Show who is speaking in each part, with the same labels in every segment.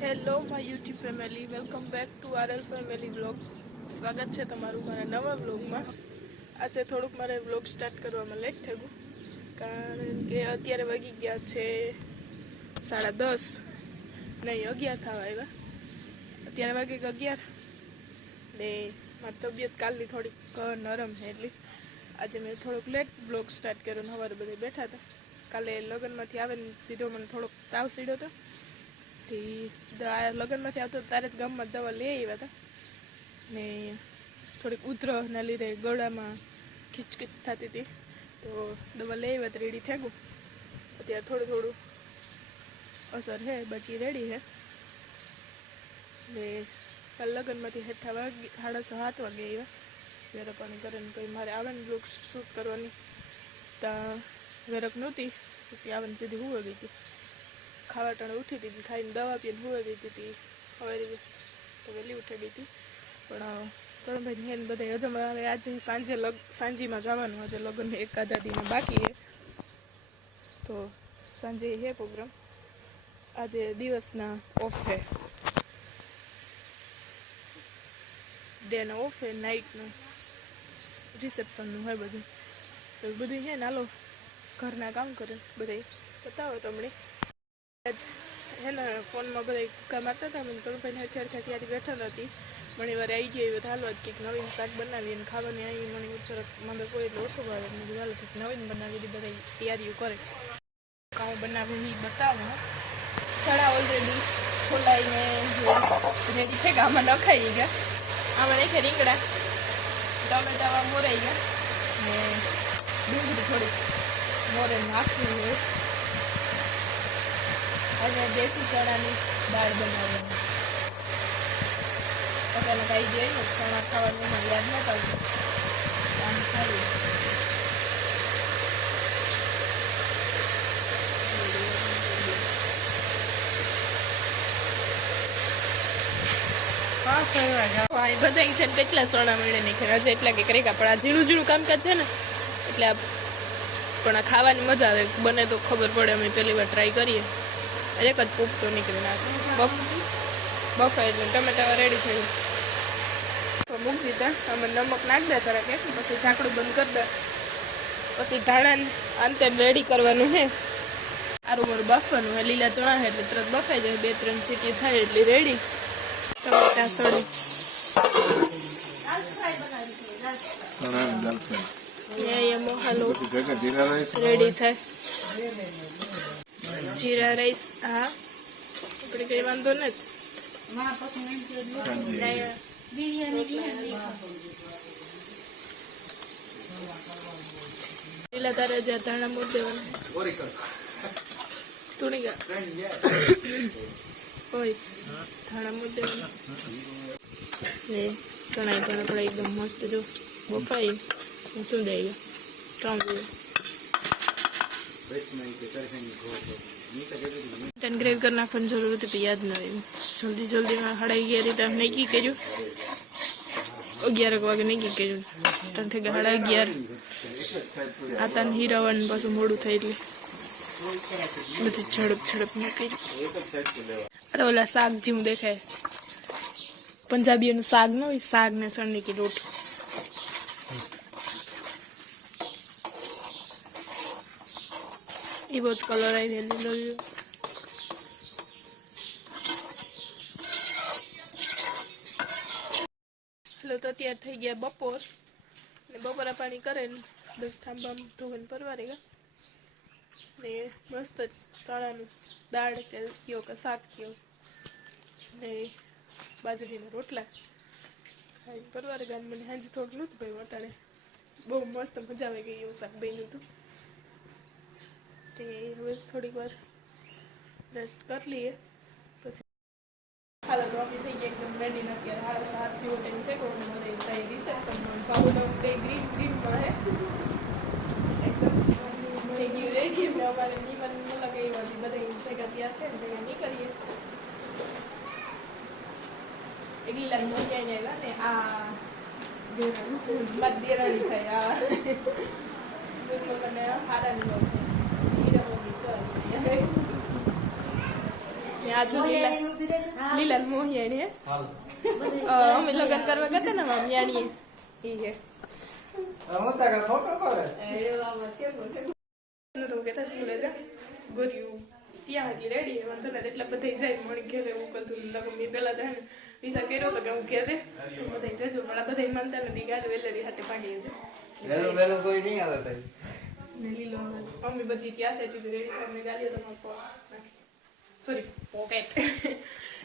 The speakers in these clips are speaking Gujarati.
Speaker 1: Hello my YouTube family welcome back to RL family blog સ્વાગત છે તમારું મારા નવા બ્લોગમાં આજે થોડુંક મારે બ્લોગ સ્ટાર્ટ કરવામાં લેટ થયું કારણ કે અત્યારે વાગી ગયા છે સાડા દસ. નહીં, અગિયાર થવા આવ્યા. અત્યારે વાગે અગિયાર. ને મારી તબિયત કાલની થોડીક નરમ છે એટલી. આજે મેં થોડોક લેટ બ્લોગ સ્ટાર્ટ કર્યો ને સવારે બધે બેઠા હતા. કાલે લગ્નમાંથી આવે ને સીધો મને થોડોક તાવ સીડ્યો હતો. થી લગ્નમાંથી આવતો ત્યારે જ ગામમાં દવા લઈ આવ્યા હતા ને થોડીક ઉધરસના લીધે ગળામાં ખીચકીચ થતી હતી. તો દવા લઈ આવ્યા રેડી થઈ ગયું અત્યારે થોડું થોડું અસર છે બાકી રેડી છે ને કાલ લગ્નમાંથી હેઠા વાગે, સાડા છ, સાત વાગે આવ્યા. વેરક પાણી કરીને પછી મારે આવે ને બ્લોગ શૂટ કરવાની ત્યાં વેરક નહોતી. પછી આવે ને સીધી હું ગઈ હતી. ખાવા ટાણે ઉઠી હતી ખાઈને દવા પીને હોવે ગઈ હતી હવે તો વહેલી ઉઠી ગઈ હતી પણ કરણભાઈ ને બધા હજુ મારે આજે સાંજે લગ, સાંજીમાં જવાનું આજે લગ્ન એકાદા દીમાં બાકી હે. તો સાંજે હે પ્રોગ્રામ. આજે દિવસના ઓફ હે. ડેનો ઓફ હે નાઇટનું રિસેપ્શનનું હોય બધું. તો બધું છે ને હાલો, ઘરના કામ કરે બધા બતાવો તમને આજ હે ને ફોનમાં બધા કુકા મારતા હતા. મને કરુભાઈને અત્યારે ખાસી સિયારી બેઠા નથી મને વાર આવી ગયો, એવું હાલો કંઈક નવીન શાક બનાવીએ અને ખાવાની આવી મને ઉચ્ચરક મને કોઈ એટલે ઓછું ભાવે. મને હાલો, કંઈક નવીન બનાવી બધા તૈયારીઓ કરે. કાઉ બનાવીને ઈ બતાવો સડા ઓલરેડી ખોલાઈને રેડી થઈ ગયા. આમાં નખાઈ ગયા. આમાં નાખે રીંગણા, ટમેટામાં મોરાઈ ગયા. ને ડુંગળી થોડી મોરે નાખવી હોય. અને દેશી ચણાની દાળ બનાવવાની. પોતાને કાંઈ દે ને ચણા ખાવાનું એમાં યાદ ન કરવું આમ ખાઈએ. બધા છે કેટલા સોના મળે ખરા? હજી એટલા કે કરેકા પણ આ ઝીણું ઝીણું કામકાજ છે ને એટલે પણ આ ખાવાની મજા આવે. બને તો ખબર પડે અમે પહેલી વાર ટ્રાય કરીએ. એક જ પૂપટો નીકળી નાખે. બફ બફાય એટલે ટમેટા રેડી થયું તો મૂકી દીધા. અમે નમક નાખી દે જરા કે પછી ઢાંકણું બંધ કરી દે. પછી ધાણાને અંતે રેડી કરવાનું હે. આરું મારું બાફવાનું હે. લીલા ચણા હે એટલે તરત બફાઈ જાય. બે ત્રણ સીટી થાય એટલે રેડી ટમેટા
Speaker 2: રાઈસ
Speaker 1: રેડી થાય. જીરા રાઈસ હા. આપણે કઈ વાંધો નથી. લીલા તારે જ્યાં ધાણા મૂક દેવાના. તુણી ગા. ઓય ધાણા મૂક દેવાના. ને ચણા પણ આપણે એકદમ મસ્ત જો. બફાઈ. શું દઈ ગયા? ટન ગ્રેવ કરી નાખવાની જરૂર હતી યાદ ન આવ્યું જલ્દી જલ્દીમાં હડાઈ ગયા રીતે નક્કી કર્યું. અગિયાર વાગે નક્કી કર્યું. ત્રણ થઈ ગયા સાડા અગિયાર આતાને હીરાવાનું પાછું મોડું થાય એટલે. બધી ઝડપ ઝડપ મૂકી અરે ઓલા શાક જેવું દેખાય. પંજાબીઓનું શાક ન હોય શાક ને સણની કી રોટી એવો જ કલર આવી લીલો લીલો. એટલે તો અત્યારે થઈ ગયા બપોર. ને બપોરા પાણી કરે ને, બસ ઠાંબામ ધોઈને પરવારે ગયા ને મસ્ત ચણાનું દાળ કે કયો કે શાક કયો. ને બાજરીના રોટલા. ખાઈને પરવારે ગયા મને સાંજે થોડું નહોતું ભાઈ વટાણે. બહુ મસ્ત મજા આવી ગઈ એવું શાક બન્યું હતું થોડીક વાર રેસ્ટ કરી લઈએ. પછી હાલો તો અમે થઈ ગયા, એકદમ રેડી ને હાલ સાત જેવો ટાઈમ થઈ ગયો મને ત્યાં રિસેપ્શનમાં ભાવનું બે ગ્રીન ગ્રીન મળે એકદમ થઈ ગયું રેડી એટલે અમારે નિમન મુલાક એ વાત બધા ભેગા તૈયાર છે ને ભેગા નીકળીએ. એટલી લગ્ન મજા આવ્યા ને, આ મત દેરાણી થયા મને હારા અનુભવ ને આજુ લીલા લીલા મોહિયાણી અમે લગ્ન કરવા ગયા હતા ને આમ યાણીએ હે. ને હતા, ગોરિયું ત્યાં હજી રેડી હે. વાંધો નથી એટલે બધા જાય મળી ઘેરે ઉકલતું નકર મેં પેલા તો ને વિસા કર્યો તો કે હું ઘેરે. બધા જજો. પણ બધા માનતા નથી ગાલ વેલેરી હાટે
Speaker 2: વહેલું વહેલું કોઈ નહીં આવે.
Speaker 1: ને લીલો મમ્મી બધી ત્યાં થઈ હતી રેડી કરીને ગાલીઓ તો પર્સ સોરી પોકેટ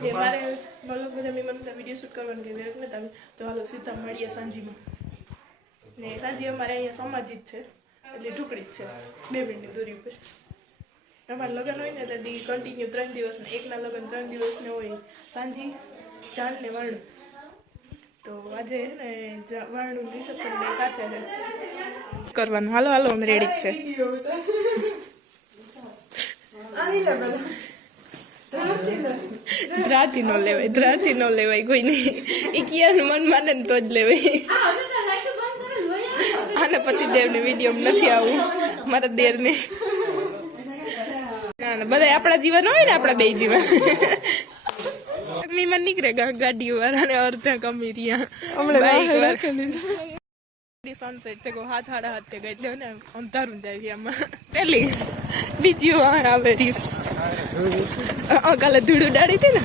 Speaker 1: એ મારે મતલબ બધા મેં મને વીડિયો શૂટ કરવાનું કે વેરક ને તમે તો હાલો સીધા મળીએ સાંજીમાં ને સાંજે અમારે અહીંયા સમાજિત છે એટલે ઢુકડી જ છે બે મિનિટની દૂરી ઉપર અમારે લગ્ન હોય ને તેથી કન્ટિન્યુ ત્રણ દિવસ ને એકના લગ્ન ત્રણ દિવસને હોય સાંજી ચાંદ ને વર્ણ તો આજે ને જા- વર્ણનું રિસેપ્શન બે સાથે છે કરવાનું. હાલો હાલો અમે રેડી છે. ધ્રાથી નો લેવાય ધ્રાથી નો લેવાય કોઈ નહીં એ કિયાનું મન માને તો જ લેવાય. આના પતિદેવને વીડિયો નથી આવું. મારા દેરને. ના ના બધા આપણા જીવન હોય ને આપણા બે જીવન. મીમાં નીકળે ગા- ગાડીઓ વાળા ને અર્ધા કમી રહ્યા બાઈક વાળા સનસેટ તે હાથ હાડા હાથ ગઈ, એટલે ને અંધારું જાય છે પેલી, બીજી આવે રહ્યું. કાલે ધૂળ ઉડાડી હતી ને?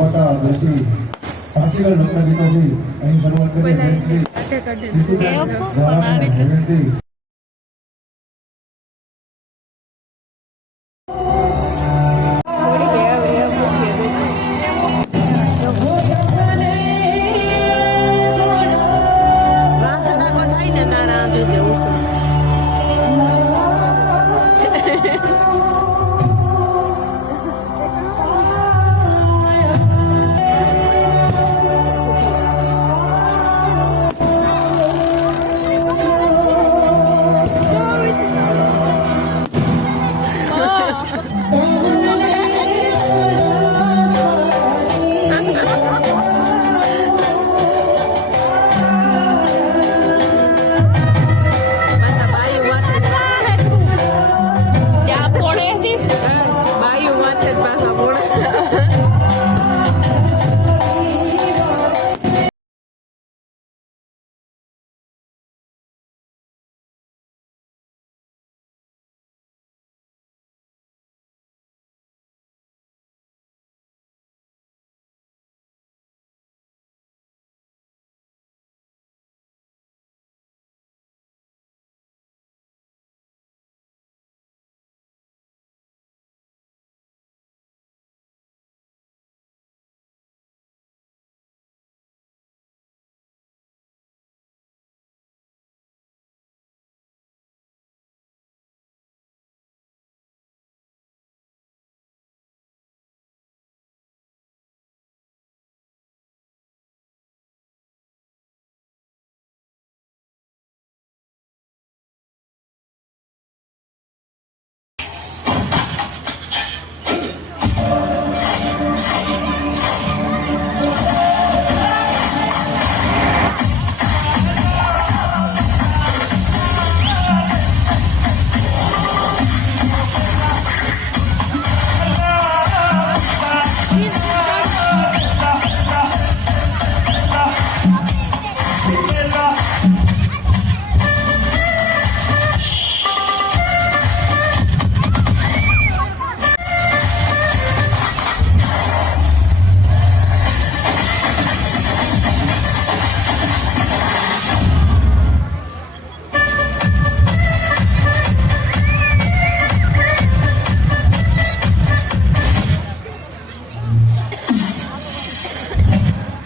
Speaker 3: ગવાતા દેશી ભાતીગળ લોકગીતોથી અહીં શરૂઆત કરીએ. છીએ Shri Jitubhai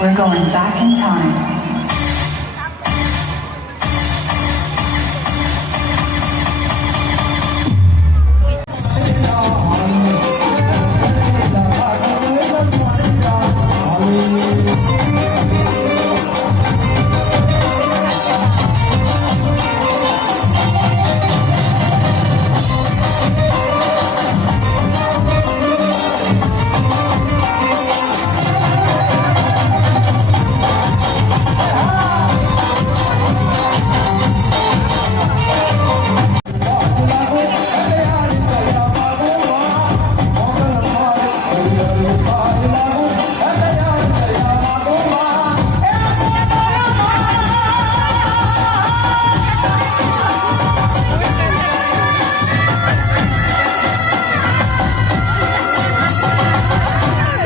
Speaker 4: We're going back in time.